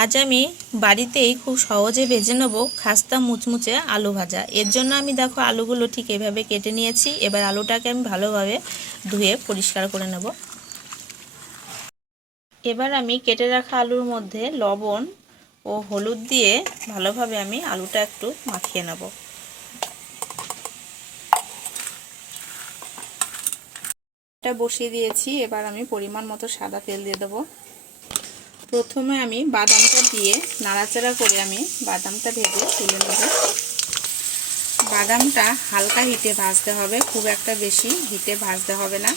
আজ আমি বাড়িতেই খুব সহজে ভেজে নেব খাস্তা মুচমুচে আলু ভাজা। এর জন্য আমি দেখো আলুগুলো ঠিক এভাবে কেটে নিয়েছি। এবার আলুটাকে আমি ভালোভাবে ধুয়ে পরিষ্কার করে নেব। এবার আমি কেটে রাখা আলুর মধ্যে লবণ ও হলুদ দিয়ে ভালোভাবে আমি আলুটা একটু মাখিয়ে নেব। এটা বসিয়ে দিয়েছি। এবার আমি পরিমাণ মতো সাদা তেল দিয়ে দেবো। প্রথমে আমি বাদামটা দিয়ে নাড়াচাড়া করে আমি বাদামটা ভেজে তুলে নেব। বাদামটা হালকা হিটে ভাজতে হবে, খুব একটা বেশি হিটে ভাজতে হবে না।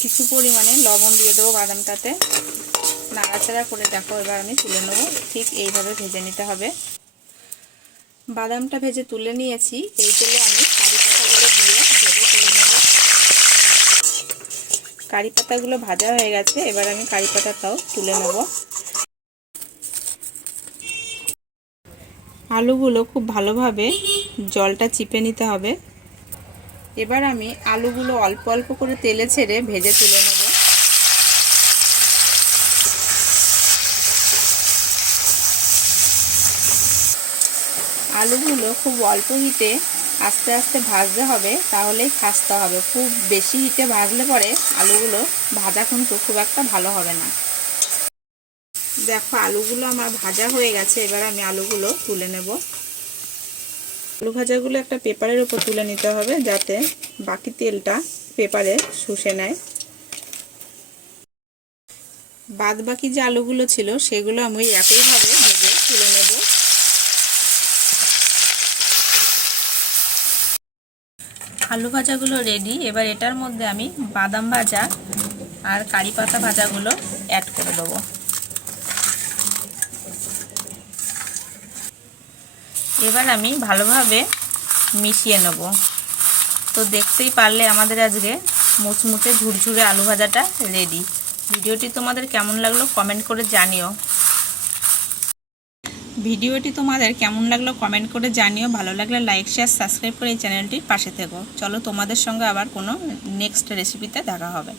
কিছু পরিমাণে লবণ দিয়ে দেবো বাদামটাতে, নাড়াচাড়া করে দেখো এবার আমি তুলে নেব। ঠিক এইভাবে ভেজে নিতে হবে। বাদামটা ভেজে তুলে নিয়েছি। এই তেলে আমি কারি পাতাগুলো দিয়ে ভেজে তুলে নেব। কারি পাতাগুলো ভাজা হয়ে গেছে। এবার আমি কারি পাতাটাও তুলে নেব। আলুগুলো খুব ভালোভাবে জলটা চিপে নিতে হবে। এবার আমি আলুগুলো অল্প অল্প করে তেলে ছেড়ে ভেজে তুলে নেব। আলুগুলো খুব অল্প হিটে আস্তে আস্তে ভাজতে হবে, তাহলেই খাস্তা হবে। খুব বেশি হিটে ভাজলে পরে আলুগুলো ভাজা কিন্তু খুব একটা ভালো হবে না। দেখো আলুগুলো আমার ভাজা হয়ে গেছে। এবার আমি আলুগুলো তুলে নেব। আলু ভাজাগুলো একটা পেপারের উপর তুলে নিতে হবে, যাতে বাকি তেলটা পেপারে শুষে নেয়। বাদ বাকি যে আলুগুলো ছিল সেগুলো আমি একইভাবে ভেজে তুলে নেব। আলু ভাজাগুলো রেডি। এবার এটার মধ্যে আমি বাদাম ভাজা আর কারি পাতা ভাজাগুলো অ্যাড করে দেবো। এবার আমি ভালোভাবে মিশিয়ে নেব। তো দেখতেই পারলে আমাদের আজকে মুচমুচে ঝুরঝুরে আলু ভাজাটা রেডি। ভিডিওটি তোমাদের কেমন লাগলো কমেন্ট করে জানিও। ভালো লাগলে লাইক শেয়ার সাবস্ক্রাইব করে এই চ্যানেলটির পাশে থেকো। চলো তোমাদের সঙ্গে আবার কোনো নেক্সট রেসিপিতে দেখা হবে।